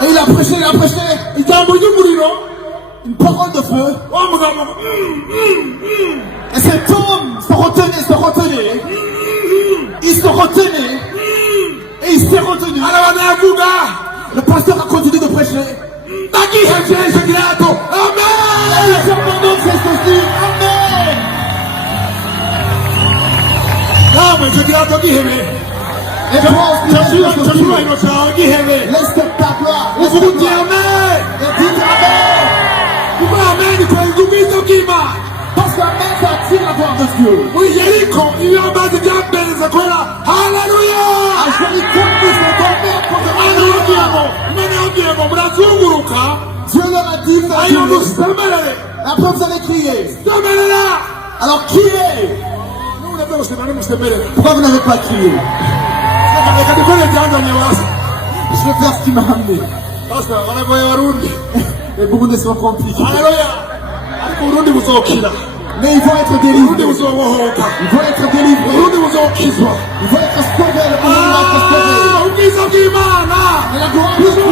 Et il a prêché. Une parole de feu. Et cet homme se retenait. Il se retenait. Et il s'est retenu. Le pasteur a continué de prêcher. Amen. Et toi aussi, laisse ta gloire. Et dites Amen. Parce qu'Amen, ça attire la gloire de Dieu. À Jéricho, nous Dieu leur a dit, après vous allez crier. Alors qui est? Pourquoi vous n'avez pas crié? Je vais faire ce qui m'a amené. Les Burundais sont compliqués. Mais ils vont être délivrés. Ils vont être délivrés. Ils vont être sauvés. Le Burundi va être sauvé. Et la gloire de Dieu.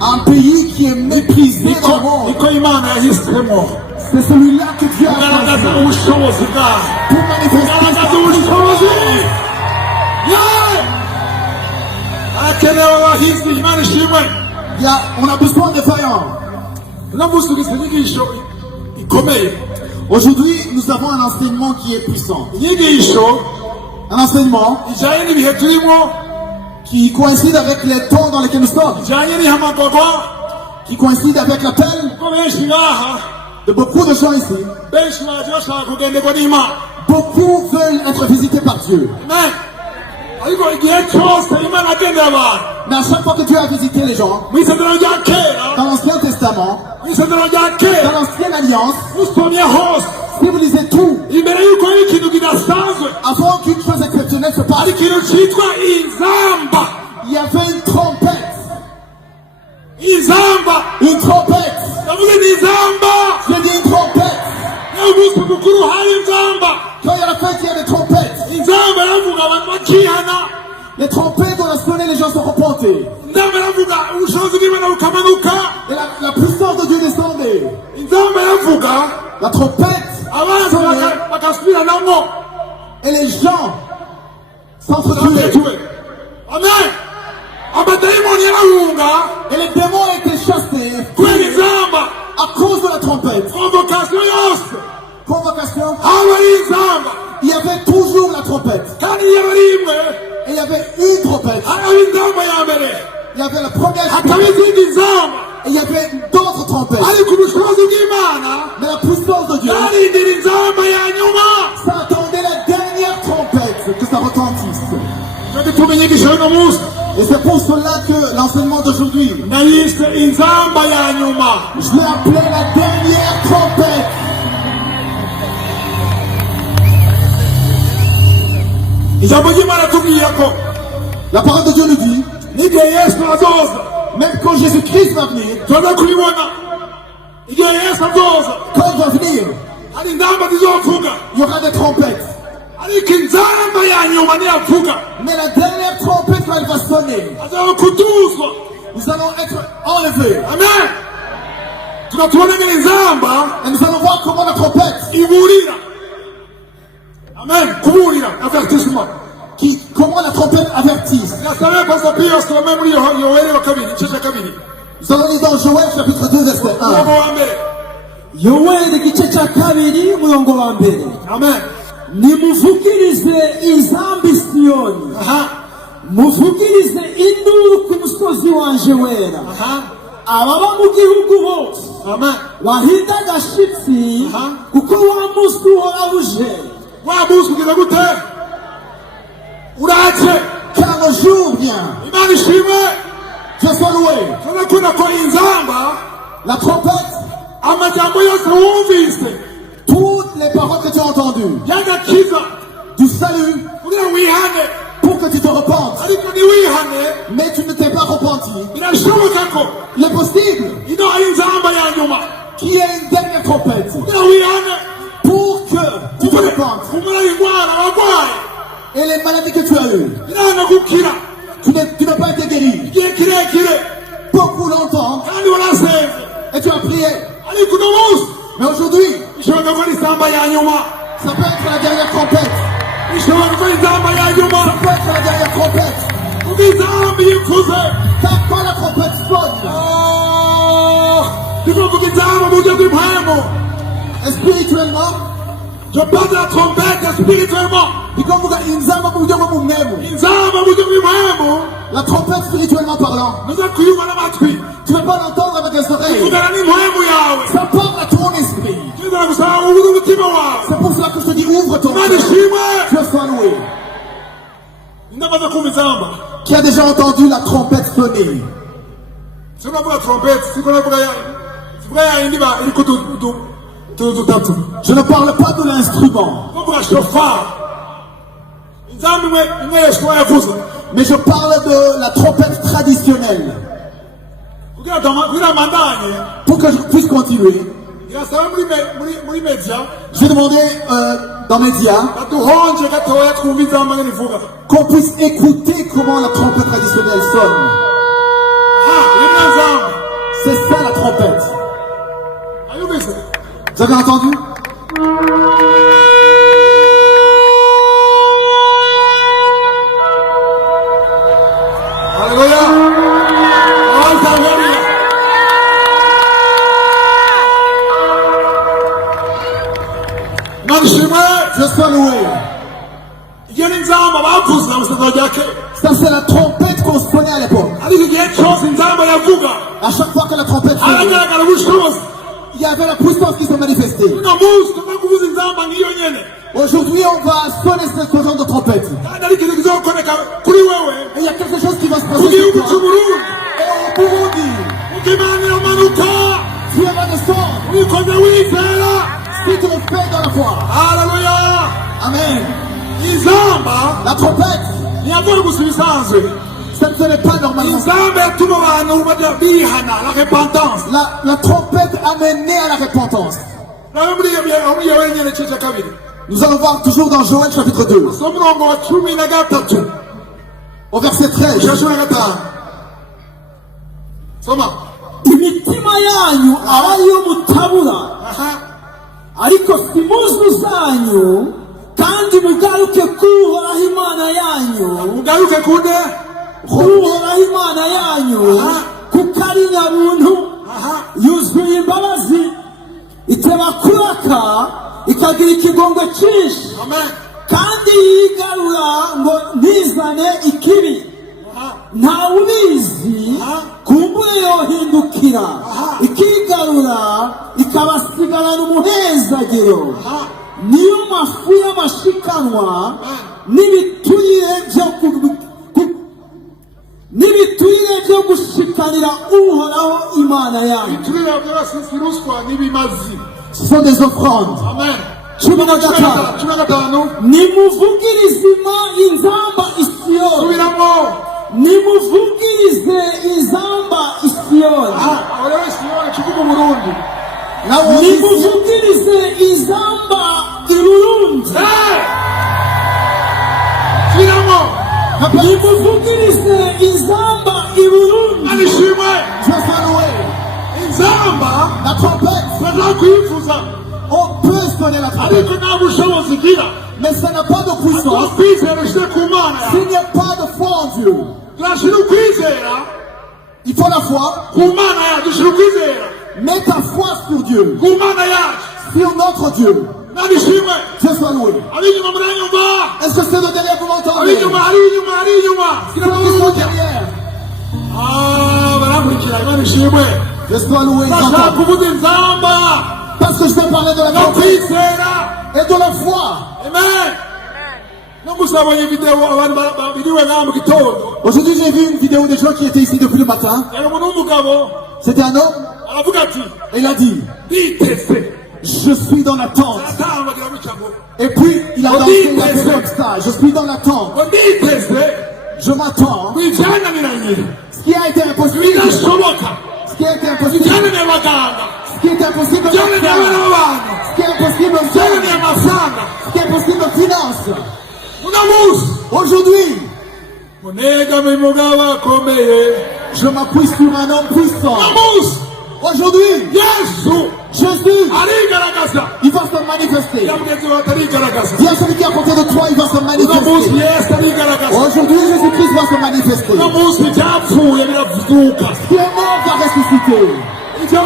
Un pays qui est méprisé dans le monde. C'est celui-là que Dieu a choisi pour manifester. On a besoin de vaillants. Aujourd'hui, nous avons un enseignement qui est puissant. Un enseignement qui coïncide avec les temps dans lesquels nous sommes. Qui coïncide avec l'appel de beaucoup de gens ici. Beaucoup veulent être visités par Dieu. Mais à chaque fois que Dieu a visité les gens, dans l'Ancien Testament, dans l'Ancienne Alliance, si vous lisez tout, avant qu'une chose exceptionnelle se passe, il y avait une trompette. Une trompette. J'ai dit une trompette. Quand il y a la fête, il y a des trompettes. Les trompettes, on a sonné, les gens sont repentés. Et la puissance de Dieu descendait. La trompette sonnait. Et les gens s'entretuaient. Amen. Et les démons étaient chassés à cause de la trompette. Convocation. Il y avait toujours la trompette. Et il y avait une trompette. Il y avait la première trompette. Et il y avait d'autres trompettes. Mais la puissance de Dieu, ça attendait la dernière trompette que ça retentisse. Et c'est pour cela que l'enseignement d'aujourd'hui, je l'ai appelé la dernière trompette. La parole de Dieu nous dit, même quand Jésus-Christ va venir, quand il va venir, il y aura des trompettes. Mais la dernière trompette, quand elle va sonner, nous allons être enlevés. Amen. Et nous allons voir comment la trompette, amen, avertissement. Comment la trompette avertisse. Nous allons lire dans Joël chapitre 2 verset 1. Yoel igice cya kabiri umurongo wa mbere. Amen. Nimuvugirize inzambi Siyoni. Muvugirize induru ku musozi wanje wera. Ababa mu gihugu bose. Amen. Wahinda agashitsi kuko wa munsi uhora uje. Wa munsi ugira gute? Uraje. Car le jour vient. Imana ishimwe. Je sois loué. Tunakuna ko inzamba. La trompette. Toutes les paroles que tu as entendues du salut pour pour que tu te repentes. Mais tu ne t'es pas repenti. Il est possible qu'il y ait une dernière trompette pour que tu te repentes. Et les maladies que tu as eues, tu n'as pas été guéri beaucoup longtemps et tu as prié. Mais aujourd'hui, ça peut être la dernière trompette. Ça peut être la dernière trompette. Car quand la trompette sonne, spirituellement, je parle de la trompette spirituellement. La trompette spirituellement parlant, tu ne peux pas l'entendre avec les oreilles. Ça parle à ton esprit. C'est pour cela que je te dis ouvre ton cœur. Dieu soit loué. Qui a déjà entendu la trompette sonner? Je ne parle pas de l'instrument, mais je parle de la trompette traditionnelle. Pour que je puisse continuer, j'ai demandé dans les médias qu'on puisse écouter comment la trompette traditionnelle sonne. C'est ça la trompette. Vous avez entendu? Alléluia. Je sois loué. Ça c'est la trompette qu'on sonnait à l'époque. À chaque fois que la trompette sonnait, il y avait la puissance qui se manifestait. Aujourd'hui, on va sonner ce genre de trompette. Et il y a quelque chose qui va se passer. Et au Burundi, Dieu va descendre. Si tu le fais dans la foi. Alléluia. Amen. La trompette, ça ne serait pas normalement. La trompette amènait à la repentance. Nous allons voir toujours dans Joël chapitre 2. Au verset 13. Imitima yanyu abayo mutabura ariko simuzu zanyu kandi mugaruke kuhoraho Imana yanyu kuhoraho Imana yanyu kuko ari nyabuntu yuzuye imbabazi iteba kuraka ikagira ikigongwe cyinshi kandi yigarura ngo ntizane ikibi ntawe ubizi kumbure yohindukira ikigarura ikabasigarana umuhezagiro niyo mafu y'amashikanwa n'ibiturire byo gushikanira uhoraho Imana yanyu. Ce sont des offrandes. Amen. Nimuvugirize inzamba Isiyoni. Nimuvugirize inzamba Isiyoni. Nimuvugirize inzamba Iburundi. Nimuvugirize inzamba Iburundi. La trompette. On peut sonner la trompette. Mais ça n'a pas de puissance. S'il n'y a pas de foi en Dieu. Il faut la foi. Mets ta foi sur Dieu. Sur notre Dieu. Dieu soit loué. Est-ce que c'est le derrière vous m'entendez? C'est le derrière. Je sois loué. Parce que je vais parler de la trompette et de la foi. Amen. Aujourd'hui, j'ai vu une vidéo des gens qui étaient ici depuis le matin. C'était un homme. Et il a dit, Je suis dans l'attente. Et puis, il a dansé la vie comme ça. Je suis dans l'attente. Je m'attends. Ce qui a été impossible. Ce qui a été impossible. Ce qui est impossible. Ce qui est impossible. Ce qui est impossible en finance. Aujourd'hui, je m'appuie sur un homme puissant. Aujourd'hui, Jésus, il va se manifester. Dis à celui qui est à côté de toi, il va se manifester. Aujourd'hui, Jésus-Christ va se manifester. Ce qui est mort va ressusciter. Ce qui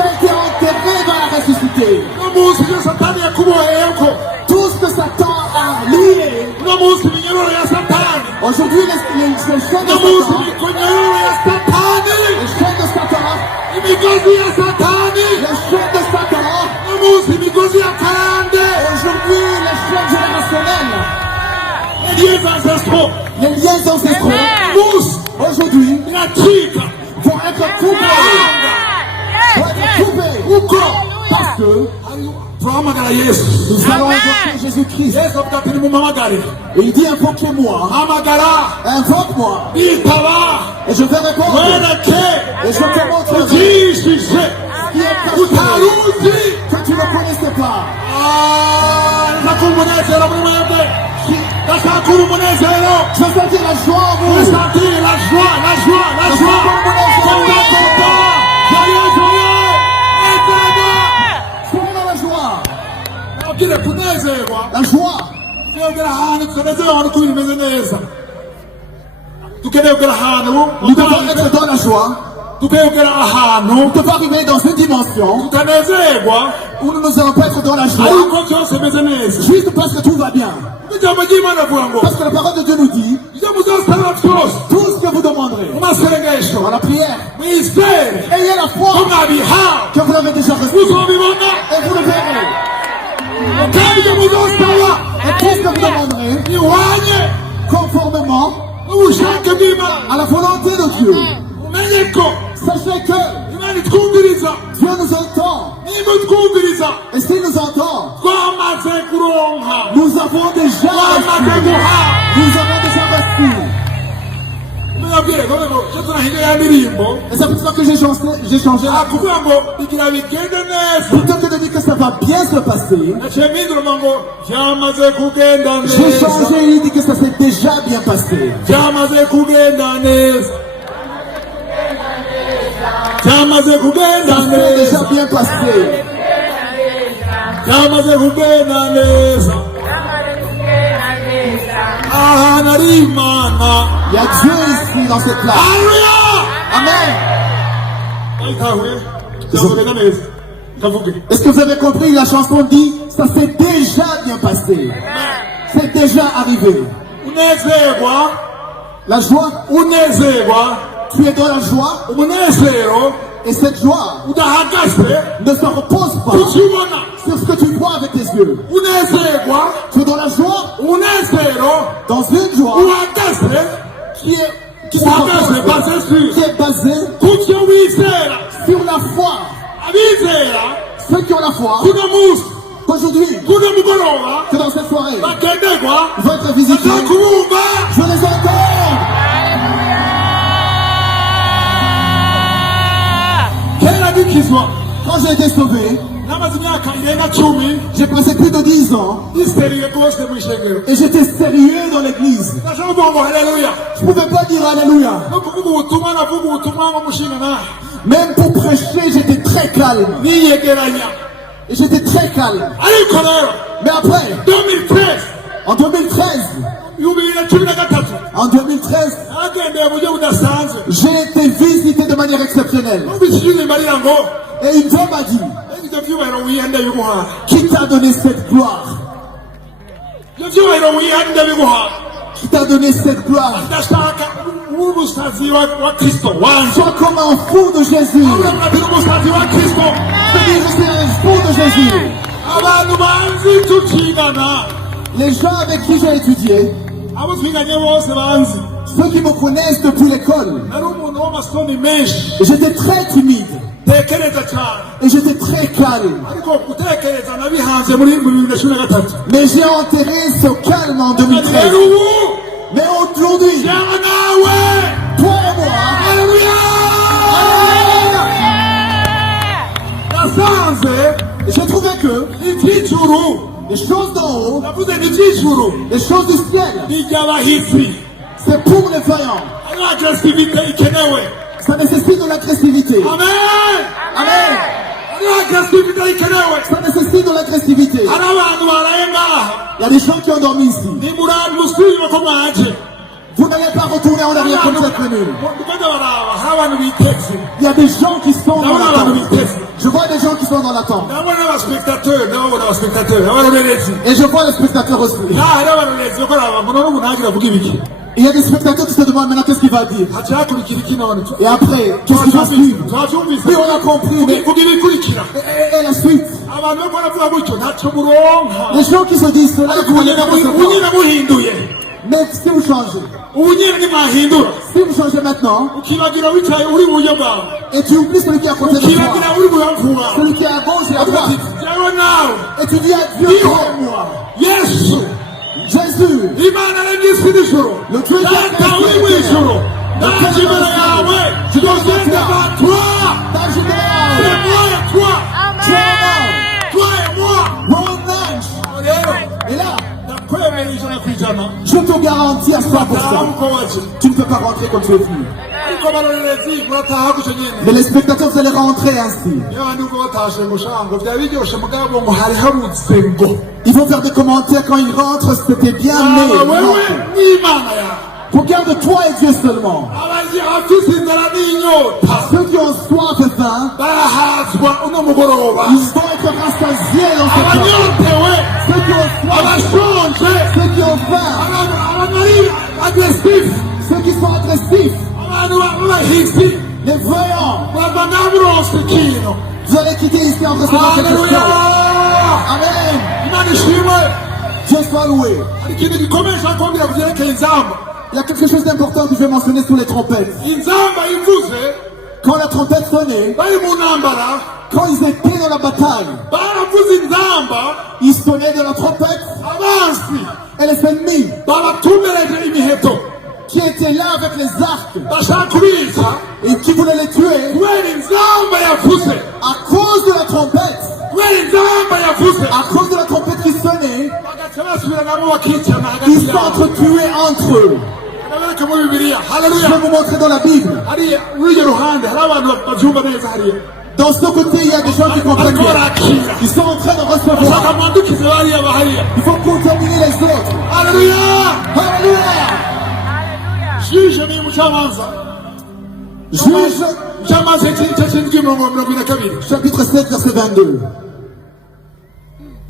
a été enterré va ressusciter. Tout ce que Satan a lié. Aujourd'hui, les chaînes de Satan. Les chaînes de Satan. Les chaînes de Satan. Aujourd'hui, les chaînes générationnelles. Les liens ancestraux. Aujourd'hui, vont être coupés. Parce que nous allons invoquer Jésus-Christ. Et il dit invoquez-moi. Invoque-moi. Et je vais répondre. Et je te montrerai ce qui est caché que tu ne connaissais pas. Je veux sentir la joie en vous. Je veux sentir la joie. La joie. Nous devons être dans la joie. Nous devons arriver dans une dimension où nous allons pas être dans la joie juste parce que tout va bien. Parce que la parole de Dieu nous dit tout ce que vous demanderez dans la prière, ayez la foi que vous l'avez déjà reçu et vous le verrez. Et tout ce que vous demanderez conformément à la volonté de Dieu. Sachez que Dieu nous entend. Et s'il nous entend, nous avons déjà reçu. Et c'est pour ça que j'ai changé. Plutôt que de dire que ça va bien se passer, j'ai changé et il dit que ça s'est déjà bien passé. Ça s'est déjà bien passé. Il y a Dieu ici dans cette place. Amen. Est-ce que vous avez compris? La chanson dit ça s'est déjà bien passé. C'est déjà arrivé. La joie. Tu es dans la joie. Et cette joie ne se repose pas sur ce que tu vois avec tes yeux. Tu es dans la joie, dans une joie qui est basée sur la foi. Ceux qui ont la foi, aujourd'hui, que dans cette soirée, vont être visités. Je les entends. Quand j'ai été sauvé, j'ai passé plus de 10 ans et j'étais sérieux dans l'église. Je ne pouvais pas dire Alléluia. Même pour prêcher, j'étais très calme. Et j'étais très calme. Mais après, en 2013, j'ai été visité de manière exceptionnelle. Et une femme m'a dit, qui t'a donné cette gloire? Qui t'a donné cette gloire? Sois comme un fou de Jésus. C'est-à-dire que c'est un fou de Jésus. Les gens avec qui j'ai étudié, ceux qui me connaissent depuis l'école, j'étais très timide. Et j'étais très calme. Mais j'ai enterré ce calme en 2013. Mais aujourd'hui, toi et moi, j'ai trouvé que les choses d'en haut, les choses du ciel, c'est pour les vaillants. Ça nécessite de l'agressivité. Amen. Amen. Ça nécessite de l'agressivité. Il y a des gens qui ont dormi ici. Vous n'allez pas retourner en arrière comme vous êtes venus. Il y a des gens qui sont dans l'attente. Je vois des gens qui sont dans l'attente. Et je vois les spectateurs aussi. Il y a des spectateurs qui se demandent maintenant qu'est-ce qu'il va dire. Et après, qu'est-ce qu'il va suivre? Oui, on a compris, mais... Et la suite? Les gens qui se disent cela, vous n'allez pas recevoir. Mais si vous changez, si vous changez maintenant, et tu oublies celui qui est à côté de toi, celui qui est à gauche et à droite, et tu dis à Dieu, moi, Jésus, le Dieu qui a créé je dois dire toi, ta génération, toi et moi, et là, je te garantis à 100%, tu ne peux pas rentrer comme tu es venu. Mais les spectateurs, vous allez rentrer ainsi. Ils vont faire des commentaires quand ils rentrent, c'était bien, mais regarde-toi et Dieu seulement. Ceux qui ont soif et faim, ils vont être rassasiés dans ce temps. Ceux qui ont soif, ceux qui ont faim, ceux qui sont agressifs, les voyants, vous allez quitter ici en recevant quelque chose. Amen. Dieu soit loué. Il y a quelque chose d'important que je vais mentionner sous les trompettes. Quand la trompette sonnait, quand ils étaient dans la bataille, ils sonnaient de la trompette et les ennemis qui étaient là avec les arcs et qui voulaient les tuer à cause de la trompette, à cause de la trompette qui sonnait, ils s'entretuaient entre eux. Je vais vous montrer dans la Bible. Dans ce côté, il y a des gens qui comprennent bien. Ils sont en train de recevoir. Il faut contaminer les autres. Alléluia. Alléluia. Juge. Chapitre 7, verset 22.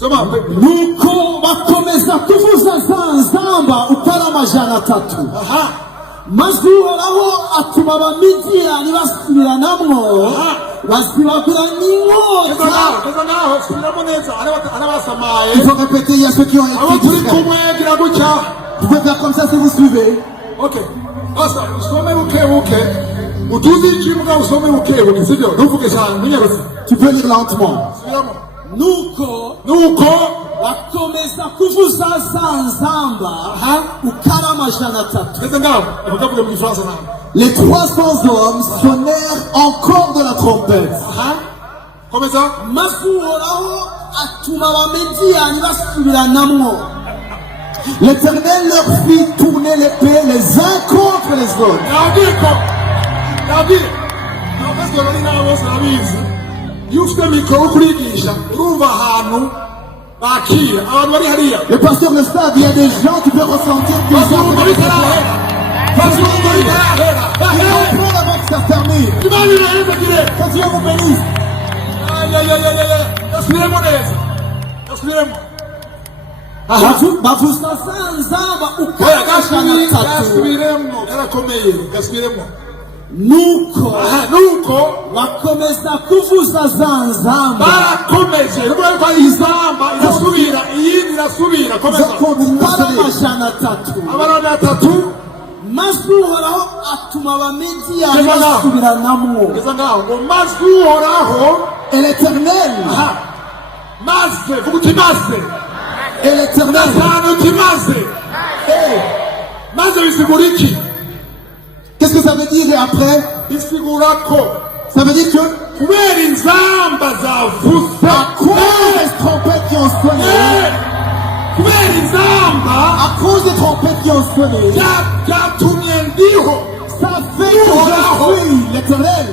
Nuko bakomeza kuvuza nzamba ukaramajana tatu. Mazuhoraho atuma abamidiyani basubiranamwo basibagura n'inkota. Il faut répéter, il y a ceux qui ont écrit. Vous pouvez faire comme ça si vous suivez. Ok. Asa, usome bukebuke. Utuzi ikimuga usome bukebuke, sibyo? Ntuvuge cyane, ntunyarutse. Tu peux lire lentement. Nuko bakomeza kuvuza nzamba ukaramajana tatu. Les 300 hommes sonnèrent encore de la trompette. L'Éternel leur fit tourner l'épée les uns contre les autres. Le pasteur le savent, il y a des gens qui peuvent ressentir qu'ils ont avant que ça termine. Que Dieu vous bénisse. Nuko bakomeza kuvuza nzamba barakomeje rwego izamba irasubira iyindi irasubira komeza amajana atatu abarana atatu maze uhoraho atuma abamidiyani basubiranamwo. Et l'Éternel, et l'Éternel, qu'est-ce que ça veut dire après? Ça veut dire que à cause des trompettes qui ont sonné, à cause des trompettes qui ont sonné, ça fait que je suis l'Éternel.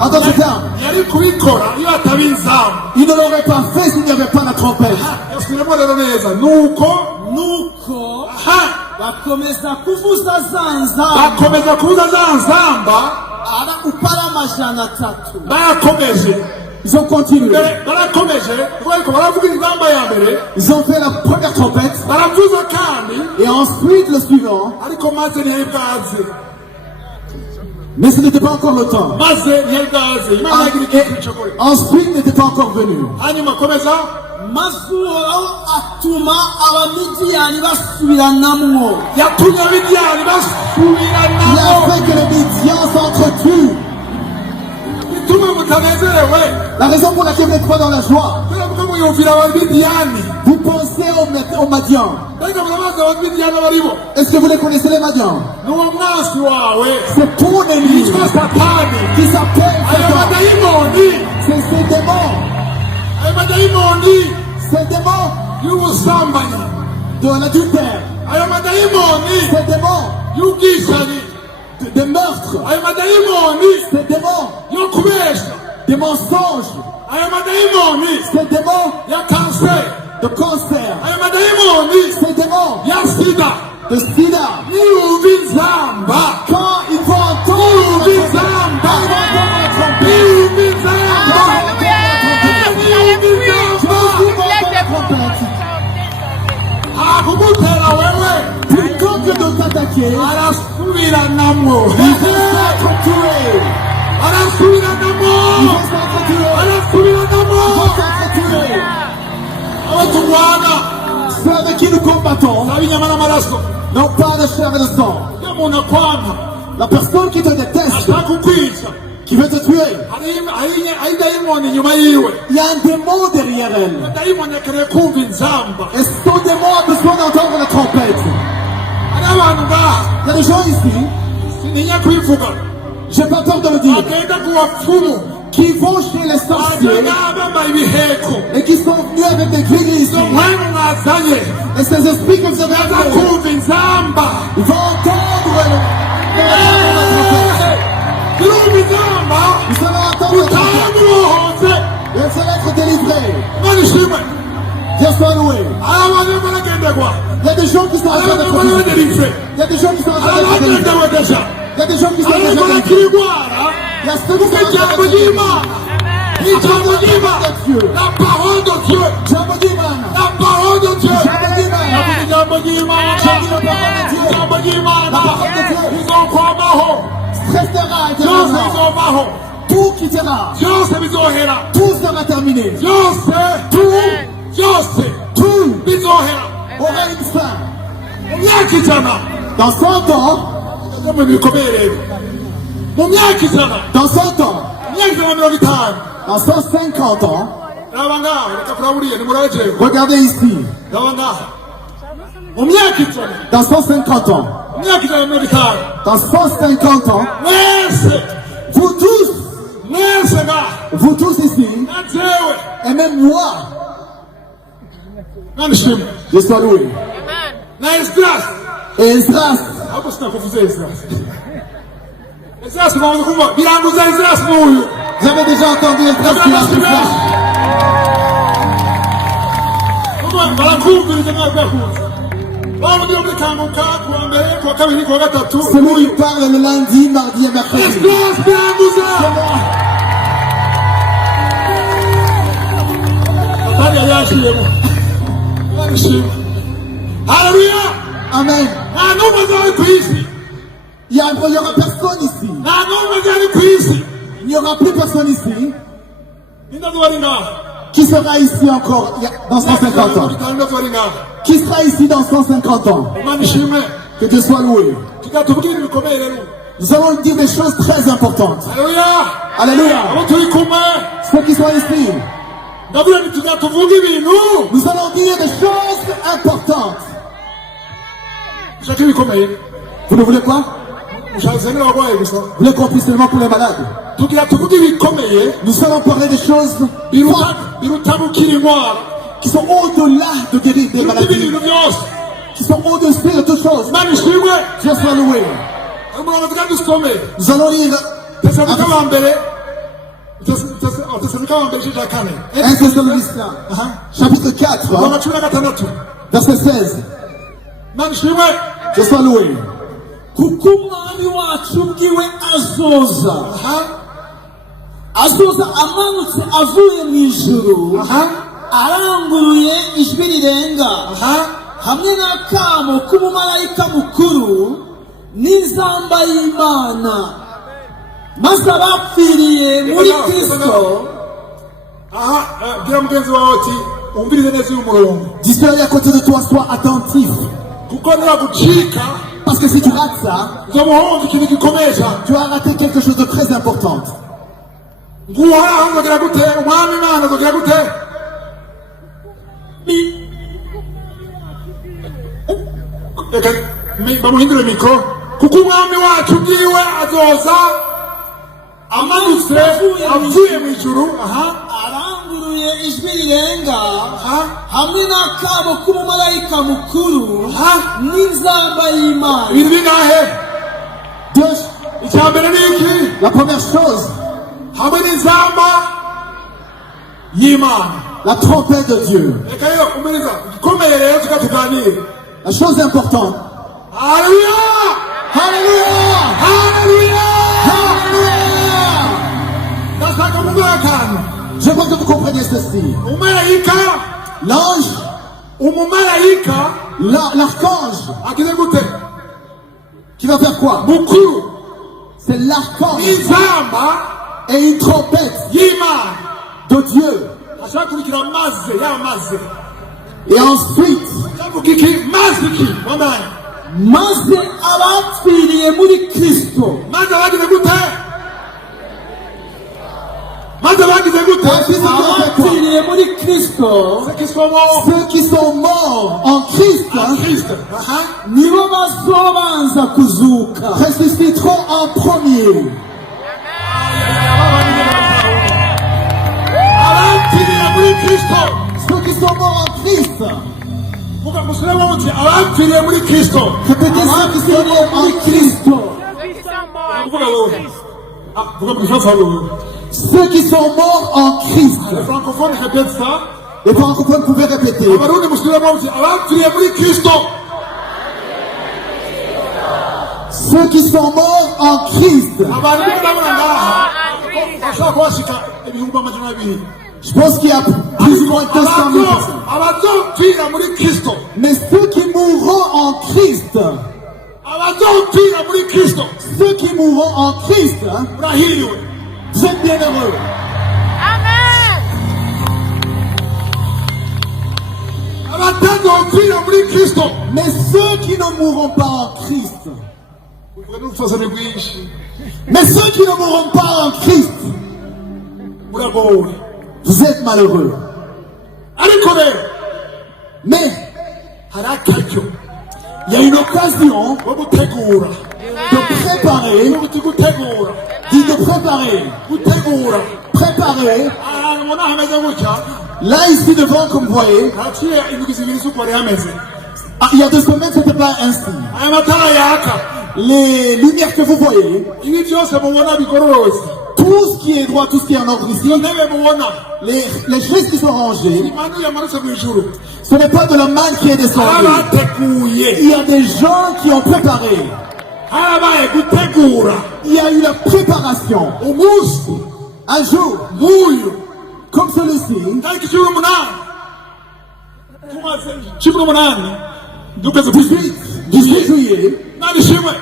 En d'autres termes, il ne l'aurait pas fait s'il n'y avait pas la trompette. Nuko bakomeza kuvuza za nzamba ara upara amajana atatu. Ils ont continué. Ils ont fait la première trompette. Et ensuite le suivant. Mais ce n'était pas encore le temps. Ensuite n'était pas encore venu. Il a fait que les Midians s'entretuent. La raison pour laquelle vous n'êtes pas dans la joie, vous pensez aux Madians. Est-ce que vous les connaissez, les Madians? C'est ton ennemi qui s'appelle Satan. C'est ces démons. Ces démons de l'adultère. Ces démons de meurtre. Ces démons des mensonges. Ces démons de cancer. Ces démons de sida. Quand ils vont entendre la plutôt que de t'attaquer, ils vont s'entretuer. Ceux avec qui nous combattons n'ont pas de chair et de sang. La personne qui te déteste, qui veut te tuer, il y a un démon derrière elle. Et son démon a besoin d'entendre la trompette. Il y a des gens ici, j'ai pas peur de le dire, qui vont chez les sorciers et qui sont venus avec des grilles ici. Et ces esprits que vous avez appelés, ils vont entendre la trompette. Vous allez entendre la trompette. Et vous allez être délivrés. Dieu soit loué. Il y a des gens qui sont en train d'être délivrés. Il y a des gens qui sont en train d'être délivrés. Il y a des gens qui sont en train d'être délivrés. Il y a ceux qui sont en train d'être délivrés. La parole de Dieu. La parole de Dieu. La parole de Dieu. Restera éternellement. Tout quittera. Tout sera terminé. Tout aura une fin. Dans 100 ans, dans 100 ans, dans 150 ans, regardez ici, dans 150 ans, dans 150 ans, vous tous ici, et même moi, je sois loué. Et Esdras, j'avais déjà entendu Esdras qui l'a fait ça. Celui qui parle le lundi, mardi et mercredi. Alléluia. Amen. Il n'y aura personne ici. Il n'y aura plus personne ici. Qui sera ici encore dans 150 ans? Qui sera ici dans 150 ans? Que Dieu soit loué. tugira tuvuge ibintu bikomeye rero. Nous allons dire des choses très importantes. Haleluya. Alléluia. Abo turi kumwe. Ceux qui sont ici, Ndavuga nti tugira tuvuge ibintu. nous allons dire des choses importantes. Ushaka ibikomeye. Vous ne voulez pas? Ushazanira abarwayi gusa. Vous voulez qu'on prie seulement pour les malades? Tugira tuvuge ibikomeye. Nous allons parler des choses birutabukira indwara. qui sont au-delà de guérir des maladies, ibintu byose. qui sont au-dessus de toutes choses. Imana ishimwe. Dieu soit loué. Umurongo tugira dusome. Nous allons lire Tesalonika wa mbere. Tesalonika wa mbere igice cya kane. 1 Thessaloniciens, chapitre 4, Umurongo cumi na gatandatu. verset 16. Imana ishimwe. Dieu soit loué. kuko umwami wacu ubwiwe azoza amanutse avuye mu ijuru aranguruye ijwi rirenga hamwe n'akamo k'umumarayika mukuru n'inzamba y'Imana maze abapfiriye muri Kristo. Bwira mugenzi wawe ati umvirize neza uyu murongo. Dis-le à côté de toi, sois attentif. Kuko niragucika. Parce que si tu rates ça, tu as raté quelque chose de très important. bamuhindure mikoro kuko umwami wacu ubwiwe azoza amanutse avuye mu ijuru aranguruye ijwi rirenga hamwe n'akamo k'umumarayika mukuru n'inzamba y'Imana. ibintu bingahe? icya mbere ni iki? La première chose, hamwe n'inzamba y'Imana, la trompette de Dieu. reka rero umuriza igikomeye rero tukatuganire. La chose importante. Haleluya! Haleluya! Haleluya! Haleluya! Ndashaka kuvuga akantu. Je veux que vous compreniez ceci. Umumarayika, L'ange, umumarayika, l'archange, agize gute? qui va faire quoi? Mukuru, C'est l'archange n'inzamba et une trompette y'Imana de Dieu. ashaka kurikira maze yamaze. Et ensuite, Ndavuga iki? Maze iki? Wambaye. maze abapfiriye muri Kristo. Maze bagize gute? Maze bagize gute? Abapfiriye muri Kristo ceux qui sont morts en Christ nibo bazobanza kuzuka. ressusciteront en premier. abapfiriye muri Kristo. Ceux qui sont morts en Christ. Vuga musore wose abapfiriye muri Kristo. Répétez ceux qui sont morts en Christ. Vuga wowe. Vuga mu gifaransa wowe. Ceux qui sont morts en Christ. Les francophones répètent ça. Les francophones pouvaient répéter. Abarundi musore wose abapfiriye muri Kristo. Ceux qui sont morts en Christ. Abantu b'abana ngaha bashaka kubashika ibihumbi amajana abiri. Je pense qu'il y a plus ou moins 200 000 personnes. abazopfira muri Kristo. Mais ceux qui mourront en Christ, abazopfira muri Kristo. ceux qui mourront en Christ, urahiriwe. vous êtes bien heureux. abatazopfira muri Kristo. Mais ceux qui ne mourront pas en Christ, uvuga n'ubufasane bwinshi. mais ceux qui ne mourront pas en Christ, muragowe. vous êtes malheureux. ariko rero Mais hari akaryo il y a une occasion ko gutegura. de préparer, gutegura. dit de préparer, gutegura. préparer. ahantu ubona hameze gutya. Là, ici devant, comme vous voyez, haciye indwi zibiri z'uko hari hameze. il y a 2 semaines, c'était pas ainsi. aya matara yaka. Les lumières que vous voyez, ibi byose mubona bigororotse. tout ce qui est droit, tout ce qui est en ordre ici, iyo ntebe mubona les choses qui sont rangées, imanu yamanutse mu ijuru. ce n'est pas de la manne qui est descendue. abateguye. Il y a des gens qui ont préparé. harabaye gutegura. Il y a eu la préparation. umunsi Un jour, nk'uyu comme celui-ci, tariki cumi n'umunani tumaze cumi n'umunani dukwezi kw'isi 18 juillet, nani shimwe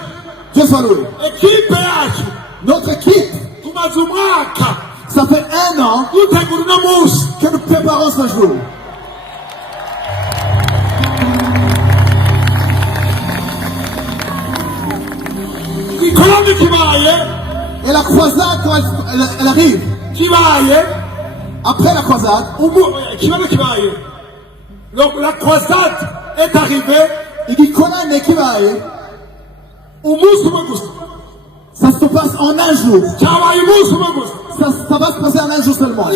Dieu soit loué. ekipe yacu Notre équipe, tumaze umwaka ça fait 1 an dutegura uno munsi. que nous préparons ce jour. Et la croisade, quand elle arrive, après la croisade, donc la croisade est arrivée. il dit qu'on a un équivalent. Ça se passe en un jour. Ça va se passer en un jour seulement.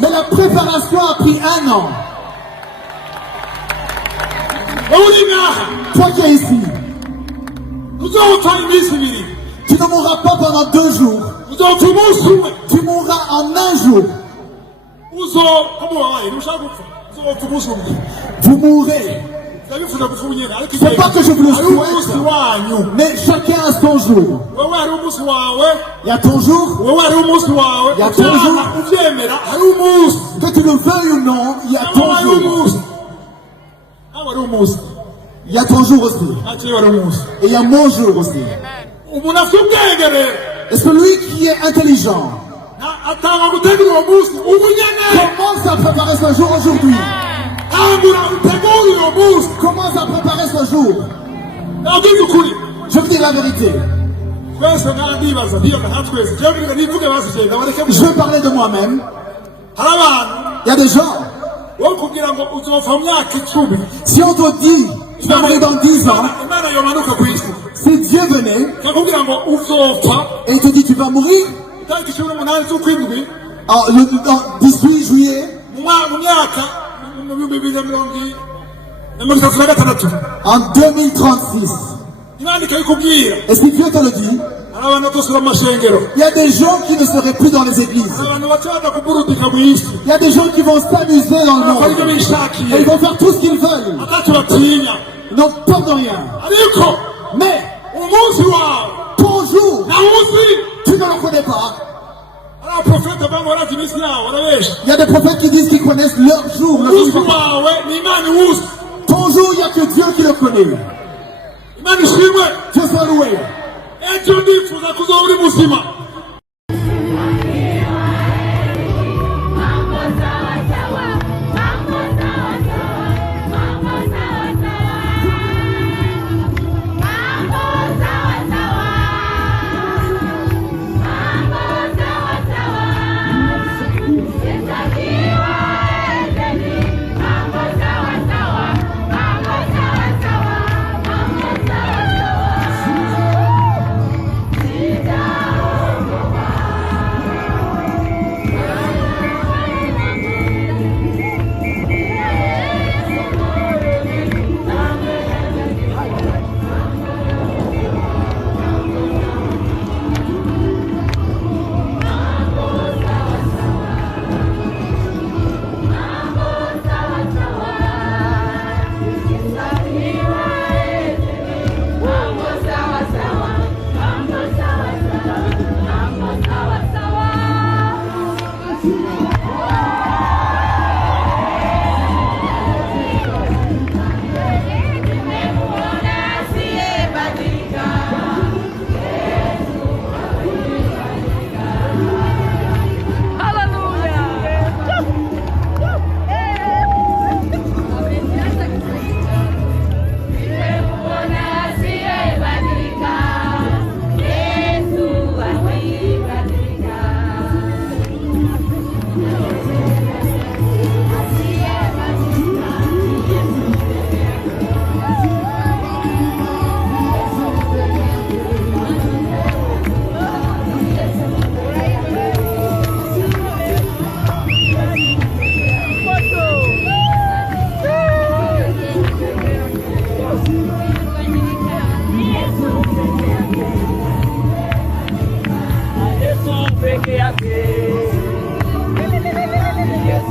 Mais la préparation a pris 1 an. Toi qui es ici, tu ne mourras pas pendant 2 jours. Tu mourras en 1 jour. Vous mourrez. C'est pas que je vous le souhaite, mais chacun a son jour. Il y a ton jour. Il y a ton jour. Que tu le veuilles ou non, il y a ton jour. Il y a ton jour aussi. Et il y a mon jour aussi. Et celui qui est intelligent commence à préparer ce jour aujourd'hui. Commence à préparer ce jour. Je vous dis la vérité. Je vais parler de moi-même. Il y a des gens, si on te dit tu vas mourir dans 10 ans, si Dieu venait et il te dit tu vas mourir le 18 juillet en 2036, et si Dieu te le dit, il y a des gens qui ne seraient plus dans les églises. Il y a des gens qui vont s'amuser dans le monde. Et ils vont faire tout ce qu'ils veulent. Ils n'ont peur de rien. Mais ton jour, tu ne le connais pas. Il y a des prophètes qui disent qu'ils connaissent leur jour. Ton jour, il n'y a que Dieu qui le connaît. Dieu soit loué. Yes,